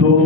2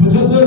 75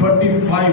25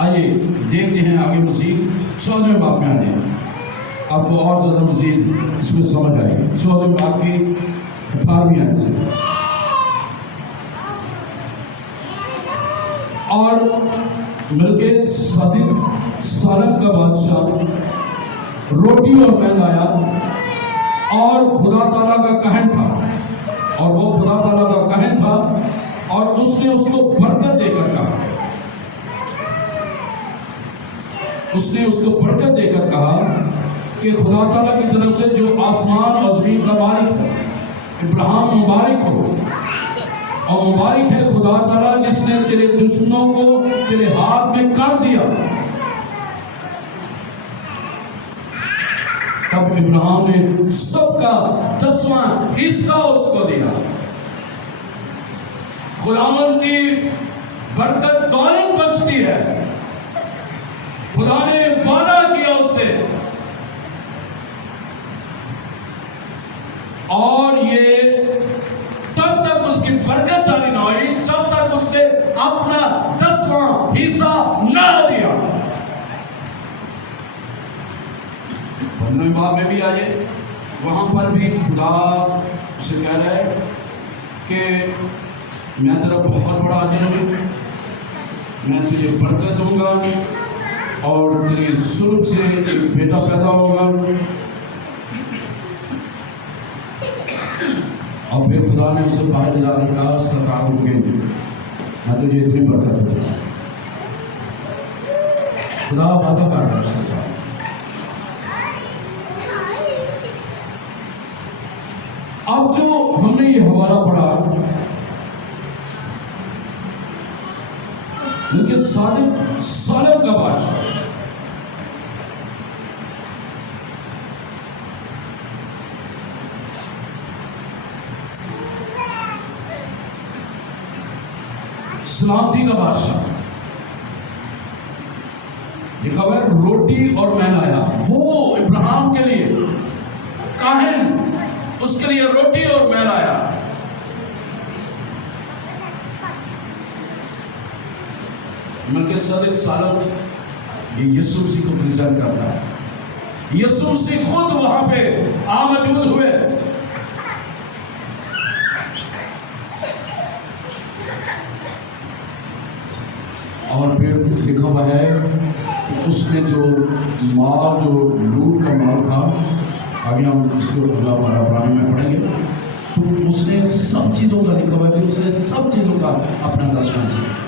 آئیے دیکھتے ہیں آگے مزید 14ویں باب میں آ جائیں، آپ کو اور زیادہ مزید اس میں سمجھ آئے گی۔ 14ویں باب کی 18ویں آیت سے، اور ملکہ صادق سالم کا بادشاہ روٹی اور میں لایا، اور خدا تعالیٰ کا کہن تھا، اور وہ خدا تعالیٰ کا کہن تھا، اور اس نے اس کو برکت دے کر کہا، اس نے اس کو برکت دے کر کہا کہ خدا تعالیٰ کی طرف سے جو آسمان اور زمین کا مالک ہے، ابراہیم مبارک ہو، اور مبارک ہے خدا تعالیٰ جس نے تیرے دشمنوں کو تیرے ہاتھ میں کر دیا۔ تب ابراہیم نے سب کا 10واں حصہ اس کو دیا۔ خداوند کی برکت دولت بخشتی ہے۔ خدا نے وعدہ کیا اس سے، اور یہ تب تک اس کی برکت جاری نہ ہوئی جب تک اس نے اپنا 10واں حصہ نہ دیا۔ 15ویں باب میں بھی آئے، وہاں پر بھی خدا اسے کہہ رہا ہے کہ میں تیرا بہت بڑا اجر ہوں، میں تجھے برکت دوں گا، اور تیری سلب سے ایک بیٹا پیدا ہوگا۔ اور پھر خدا نے اسے باہر لا کر کہا، سرکار ہو گئے، میں تجھے اتنی برکت دوں گا۔ خدا وعدہ کر رہا ہے اس کے ساتھ۔ اب جو ہم نے یہ حوالہ پڑھا، ملکہ صادق سالم کا بادشاہ، سلامتی کا بادشاہ، لکھا ہوا ہے روٹی اور میں لایا، وہ ابراہیم کے لیے کاہن، اس کے لیے روٹی اور میں لایا۔ ملکہ صادق سالم یہ یسوع مسیح کو پریزنٹ کرتا ہے۔ یسوع مسیح خود وہاں پہ موجود ہوئے، اور پھر لکھا ہوا ہے کہ اس نے جو مال، جو لوٹ کا مال تھا، آگے ہم اس کو پرانی میں پڑھیں گے، تو اس نے سب چیزوں کا لکھا ہوا ہے کہ اس نے سب چیزوں کا اپنا 10واں حصہ۔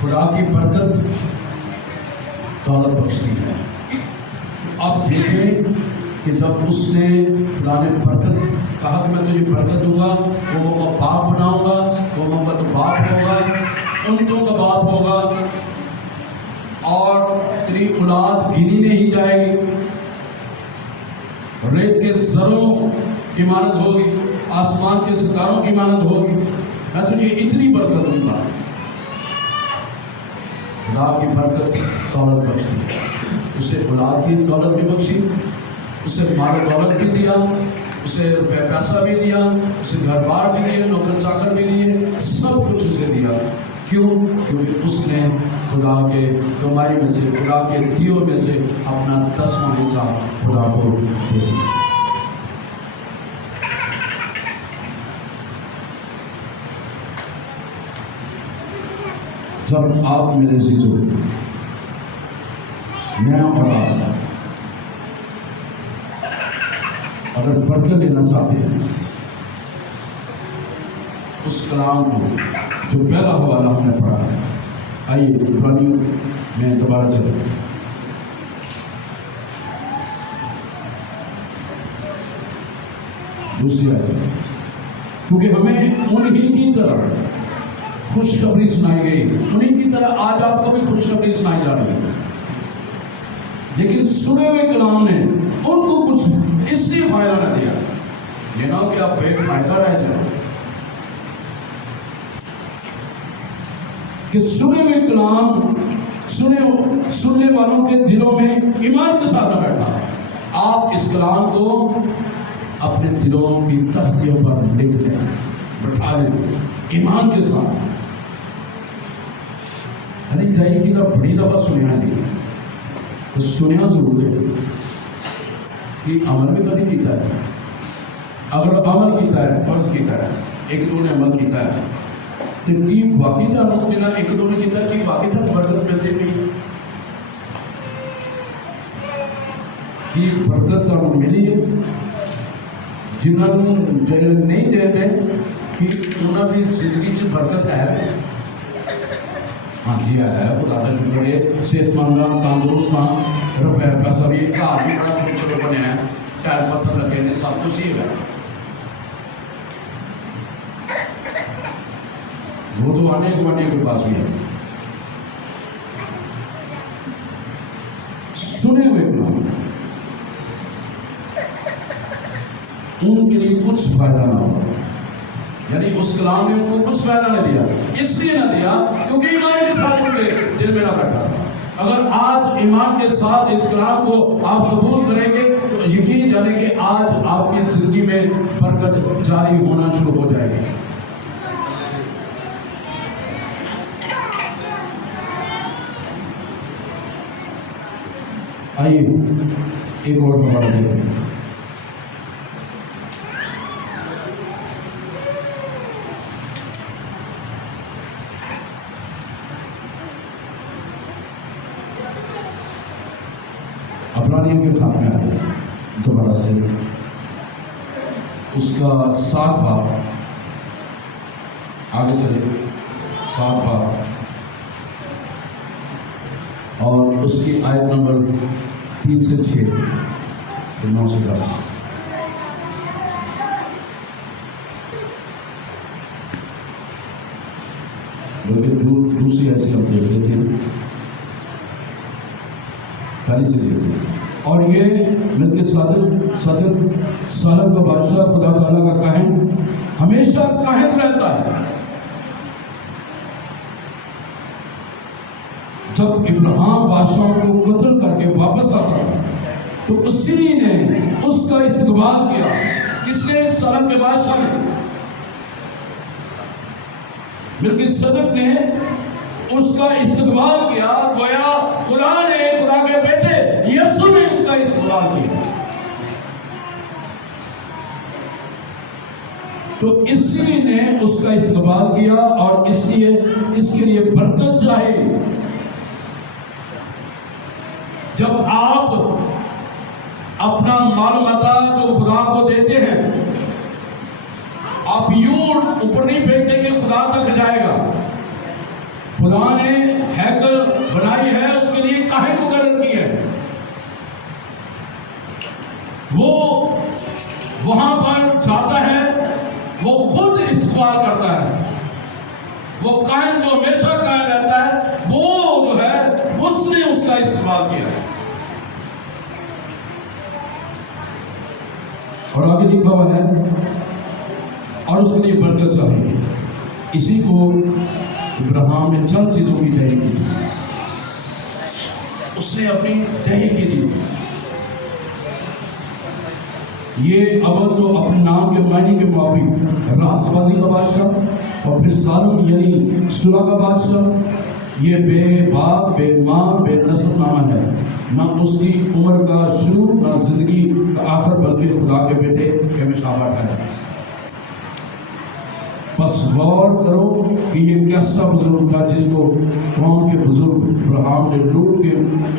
خدا کی برکت دولت بخشتی ہے۔ اب دیکھیں کہ جب اس نے خدا نے برکت کہا کہ میں تجھے برکت دوں گا، وہ موقع باپ بناؤں گا، وہ موقع تو باپ ہوگا، امتوں کا باپ ہوگا، اور تیری اولاد گنی نہیں جائے گی، ریت کے ذروں کی مانند ہوگی، آسمان کے ستاروں کی مانند ہوگی، میں تجھے اتنی برکت دوں گا۔ خدا کی برکت دولت بخشتی ہے۔ اسے اولاد کی دولت بھی بخشی، اسے مال دولت بھی دیا، اسے روپے پیسہ بھی دیا، اسے گھر بار بھی دیے، نوکر چاکر بھی دیے، سب کچھ اسے دیا۔ کیوں؟ کیونکہ اس نے خدا کے کمائی میں سے، خدا کے دیوں میں سے اپنا 10واں حصہ خدا کو دے دیا۔ جب آپ میرے عزیزوں، میں اور آپ اگر برکت لینا چاہتے ہیں، اس کلام کو جو پہلا حوالہ ہم نے پڑھا ہے، آئیے پرانی میں دوبارہ چلیں۔ دوسری آیت، کیونکہ ہمیں انہی کی طرح خوشخبری سنائی گئی، انہی کی طرح آج آپ کو بھی خوشخبری سنائی جا رہی ہے، لیکن سنے ہوئے کلام نے ان کو کچھ اس لیے فائدہ نہ دیا، یہ نہ کہ آپ بے فائدہ رہ جائیں، کہ سنے ہوئے کلام سننے والوں کے دلوں میں ایمان کے ساتھ نہ بیٹھا۔ آپ اس کلام کو اپنے دلوں کی تختیوں پر لکھ لیں، بٹھا لیں ایمان کے ساتھ۔ ہری دائی کی تو بڑی دفعہ سنیا نہیں تو سنیا ضرور ہے کہ عمل بھی کبھی کیتا ہے. اگر عمل کیتا ہے فرض کیتا ہے ایک دو نے عمل کیتا ہے تو کی واقعی تھا جنہاں ایک دو نے کیتا کہ واقعی تھا برکت ملتی پئی کی برکت تو ملی ہے جنہاں نہیں دے رہے کہ انہوں کی زندگی چ برکت ہے. ہاں جی ہے خدا کا شکر ہے صحت مند ہاں تندرست ہاں روپے پیسہ بھی گھر بھی بڑا خوبصورت بنیا ہے ٹائل پتھر لگے نے سب کچھ ہی ہے. وہ تو آنے گوانے کے پاس بھی ہے. سنے ہوئے کلام ان کے لیے کچھ فائدہ نہ ہو یعنی اس کلام نے ان کو کچھ فائدہ نہیں دیا اس لیے نہ دیا کیونکہ ایمان کے ساتھ ان کے دل میں نہ بیٹھا تھا. اگر آج ایمان کے ساتھ اس کلام کو آپ قبول کریں گے تو یقین جانے کہ آج آپ کی زندگی میں برکت جاری ہونا شروع ہو جائے گی. آئیے ایک اور حوالہ دیکھتے ہیں. عبرانیوں کے خاتمے آئے دوبارہ سے اس کا 7 باب آگے چلے 7 باب اور اس کی آیت نمبر 3 سے 6 9 سے 10 بلکہ دوسری ایسی ہم دیکھ لیتے ہیں پہلی سے دیکھتے ہیں. اور یہ ملک صدر سالم کا بادشاہ خدا تعالیٰ کا کاہن ہمیشہ کاہن رہتا ہے. جب ابراہیم بادشاہ کو قتل کر کے واپس آتا ہے تو اسی نے اس کا استقبال کیا. کس نے؟ سالم کے بادشاہ نے. ملک صدر نے اس کا استقبال کیا. گویا خدا نے خدا کے بیٹے یسوع نے اس کا استقبال کیا. تو اسی نے اس کا استقبال کیا اور اس کے لیے برکت چاہے. جب آپ اپنا مال متا جو خدا کو دیتے ہیں آپ یوں اوپر نہیں پھینکتے کہ خدا تک جائے گا. خدا نے ہیکل بنائی ہے اس کے لیے کاہن مقرر کی ہے. وہ وہاں پر جاتا ہے وہ خود استقبال کرتا ہے. وہ کاہن جو ہمیشہ کاہن رہتا ہے وہ جو ہے اس نے اس کا استقبال کیا ہے. اور آگے لکھا ہوا ہے اور اس کے لیے برکت چاہیے. اسی کو ابراہیم نے چند چیزوں کی دہی کی تھی. اس نے اپنی دہی کی تھی. یہ اول تو اپنے نام کے معنی کے موافق راست بازی کا بادشاہ اور پھر سالم یعنی صلح کا بادشاہ. یہ بے باپ بے ماں بے نسل نامہ ہے. نہ اس کی عمر کا شروع نہ زندگی کا آخر بلکہ خدا کے بیٹے کے مشابہت ہے. بس غور کرو کہ یہ کیسا بزرگ تھا جس کو قوم کے بزرگ ابراہیم نے لوٹ کے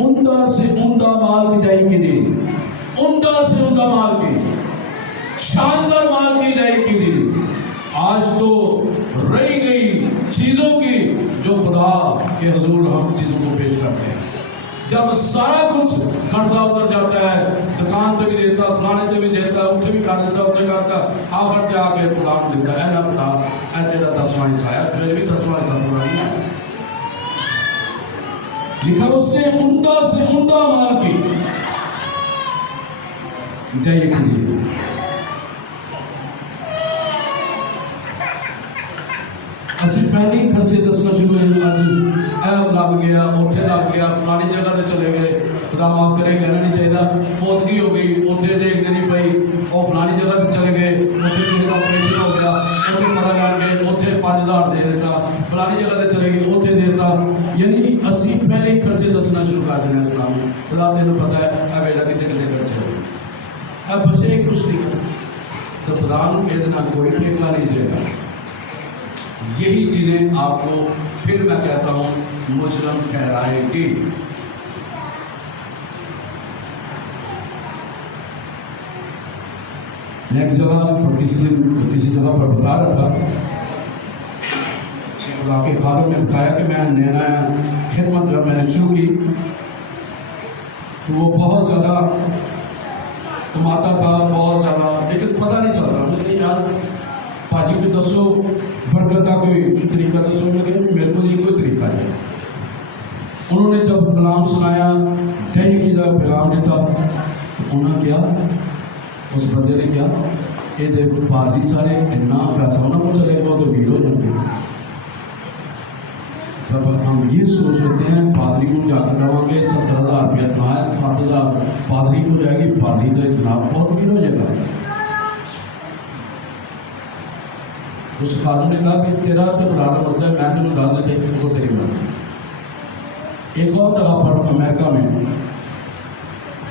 عمدہ سے عمدہ مال کی دہی کی دی. عمدہ سے عمدہ مال کی شاندار مال کی دہی کی دی. آج تو رہی گئی چیزوں کی جو خدا کے حضور ہم چیزوں کو پیش کرتے ہیں. جب سارا کچھ قرضہ اتر جاتا ہے دکان پہ بھی دیتا فلانے پہ بھی دیتا اتنے بھی کر دیتا اتنے کرتا آخر جا کے خدا کو دیتا ہے نہ بتا اے تیرا 10واں حصہ ہے پھر بھی 10واں حصہ پورا نہیں ہے. لکھا اس نے عمدہ سے عمدہ مال کی دہی کی دی. اسی پہلی خرچے دسنا شروع ہوئے. لگ گیا اتنے لگ گیا فلانی جگہ تے چلے گئے خدا معاف کرے کہنا نہیں چاہیے. فوتگی ہو گئی اتنے دیکھتے نہیں پئی وہ فلانی جگہ تے چلے گئے اتنے کسی کا آپریشن ہو گیا اتنے پتا لگ گئے اتنے 5000 دے دیتا. فلانی جگہ تے چلے گئے اتنے دیتا. یعنی خدا تینوں پتا ہے اے بیٹا کتنے کتنے خرچے ہوئے اب بچے ہی کچھ نہیں کرتے تو خدا نو ادنا کوئی ٹھیکہ نہیں دے گا. یہی چیزیں آپ کو پھر میں کہتا ہوں مجرم ٹھہرائے گی. میں ایک جگہ کسی جگہ پر بتا رہا تھا خدا کے خادم نے بتایا کہ میں نیا خدمت جب میں نے شروع کی تو وہ بہت زیادہ کماتا تھا بہت زیادہ لیکن پتہ نہیں چل رہا. مجھے یار پاجی کو دسو برکت کا کوئی طریقہ دسو. میں کہ میرے کو یہ کوئی طریقہ نہیں. انہوں نے جب کلام سنایا کہیں کی جگہ پیغام دیتا انہوں نے کیا اس بندے نے کیا یہ دیکھو پادری سارے اتنا پیسہ ہونا کو چلے گا تو بھیڑ ہو جائیں گے. جب ہم یہ سوچ لیتے ہیں پادری کو جا کر دوں گے 70,000 روپیہ اتنا ہے 7,000 پادری کو جائے گی پادری تو اتنا بہت بھیڑ ہو جائے گا. اس خادم نے کہا کہ تیرا تو خدا کا مسئلہ ہے میں تمہیں اجازت دے وہ تیری مرضی. ایک اور جگہ پر امریکہ میں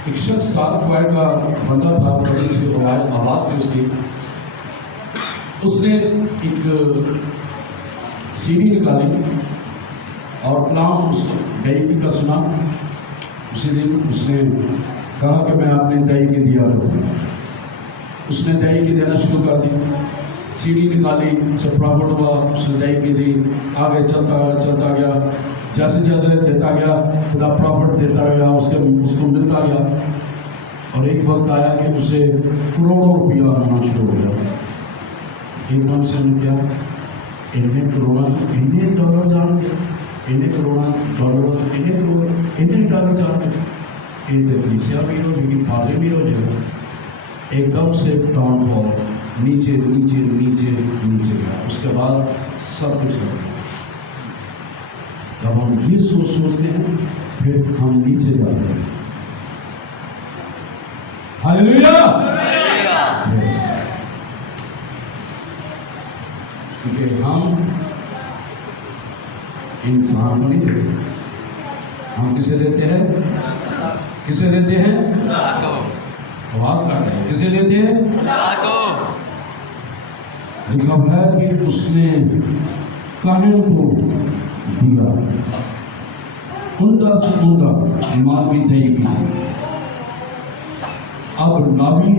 ایک شخص سال کوائر کا بندہ تھا بڑی سی آواز تھی اس کی. اس نے ایک سی ڈی نکالی اور کلام اس گائیکی کا سنا. اسی دن اس نے کہا کہ میں اپنے دائی کی دیا کروں. اس نے دائی کی دینا شروع کر دی. سی ڈی نکالی اسے پرافٹ ہوا اس نے دائی کی دی. آگے چلتا گیا جیسے جیسے دیتا گیا خدا پرافٹ دیتا گیا اس کو ملتا گیا. اور ایک وقت آیا کہ اسے کروڑوں روپیہ آنا شروع ہو گیا. ایک دم سے نے کیا انہیں کروڑا جو انہیں ڈالر جان گیا انہیں کروڑا ڈالر انہیں ڈالر جان گیا. انہیں کلیسیا بھی ہو لیکن پادری بھی ہو جائے گا. ایک دم سے ڈاؤن فال نیچے نیچے نیچے نیچے گیا. اس کے بعد سب کچھ ہو گیا. جب ہم یہ سوچتے ہیں پھر ہم نیچے جاتے ہیں. ہاللیلویا. کیونکہ ہم انسان کو نہیں دیتے. ہم کسے دیتے ہیں کسے دیتے ہیں آواز کاٹ رہے ہیں کسے دیتے ہیں لکھا ہے کہ اس نے کاہن کو دیا عمدہ سے عمدہ مال کی دہی کی. اب لاوی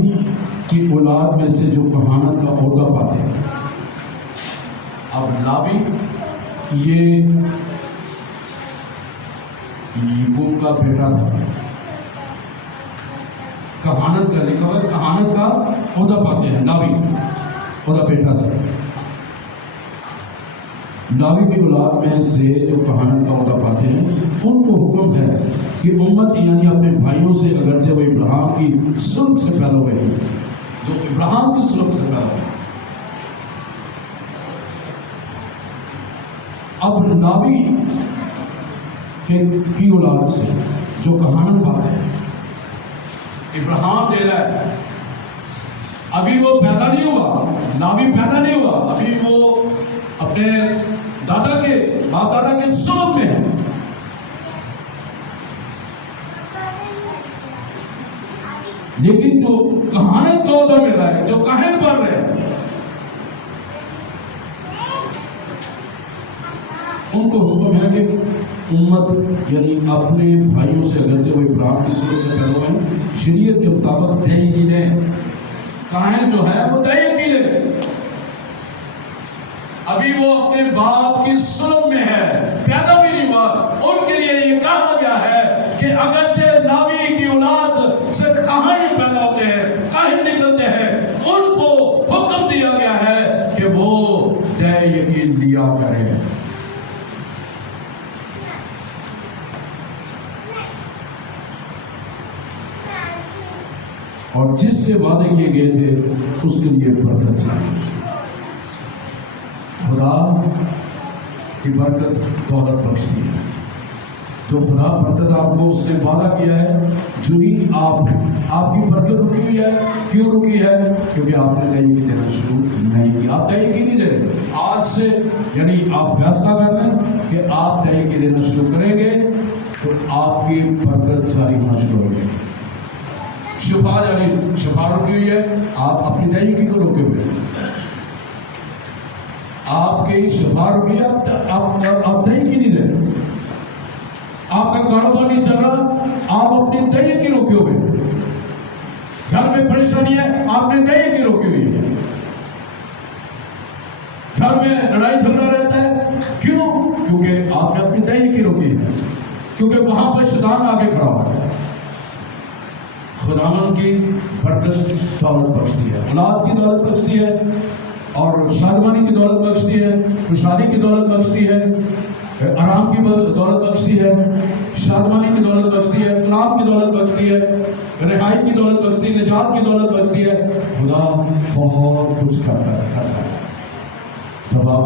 کی اولاد میں سے جو کہانت کا عہدہ پاتے ہیں. اب لاوی یہ یعقوب کا بیٹا تھا. کہانت کا لکھا ہوا کہانت کا عہدہ پاتے ہیں لاوی عہدہ بیٹا سے. لاوی کی اولاد میں سے جو کہانت کا عہدہ پاتے ہیں ان کو حکم ہے کہ امت یعنی اپنے بھائیوں سے اگرچہ وہ ابراہیم کی سلب سے پیدا ہوئے ہیں جو ابراہیم کی سلب سے پیدا ہوئے. اب لاوی کی اولاد سے جو کہانت پاتے ہیں ابراہیم دے رہا ہے. ابھی وہ پیدا نہیں ہوا لاوی پیدا نہیں ہوا ابھی وہ اپنے دادا کے باپ دادا کے سلب میں ہے. لیکن جو کہانت کا عہدہ مل رہا ہے جو کاہن بن رہے ہیں ان کو حکم ہے کہ امت یعنی اپنے بھائیوں سے اگرچہ وہ ابراہیم کی صورت سے پیدا ہوئے ہیں شریعت کے مطابق دہی کی لیں. کاہن جو ہے وہ دہی کی لیں. ابھی وہ اپنے باپ کی سلب میں ہے پیدا بھی نہیں ہوا. ان کے لیے یہ کہا گیا ہے کہ اگرچہ لاوی کی اولاد سے کاہن پیدا ہوتے ہیں کاہن نکلتے ہیں ان کو حکم دیا گیا ہے کہ وہ دے یقین لیا کریں. اور جس سے وعدے کیے گئے تھے اس کے لیے برکت چاہیے. خدا کی برکت دولت بخشتی ہے. جو خدا برکت آپ کو اس نے وعدہ کیا ہے جو نہیں آپ کی برکت رکی ہوئی ہے. کیوں رکی ہے؟ کیونکہ آپ نے دہی کی دینا شروع نہیں کی. آپ دہی کی نہیں دے رہے. آج سے یعنی آپ فیصلہ کر لیں کہ آپ دہی کی دینا شروع کریں گے تو آپ کی برکت جاری ہونا شروع ہوگی. شفا یعنی شفا رکی ہوئی ہے، آپ اپنی دہی کی کو روکے ہوئے، آپ کی شفا رکی ہے، آپ دہی کی نہیں دے رہے. آپ کا کاروبار نہیں چل رہا، آپ اپنی دہی کی روکے ہوئے. گھر میں پریشانی ہے، آپ نے دہی کی روکی ہوئی ہے. گھر میں لڑائی جھگڑا رہتا ہے، کیوں؟ کیونکہ آپ نے اپنی دہی کی روکی ہے، کیونکہ وہاں پر شیطان آگے کھڑا ہوا ہے. خداوند کی برکت دولت بخشتی ہے، اولاد کی دولت بخشتی ہے، اور شادمانی کی دولت بخشتی ہے، خوشحالی کی دولت بخشتی ہے، آرام کی دولت بخشتی ہے، شادمانی کی دولت بخشتی ہے، کلام کی دولت بخشتی ہے، رہائی کی دولت بخشتی ہے، نجات کی دولت بخشتی ہے. خدا بہت کچھ کرتا ہے. جب آپ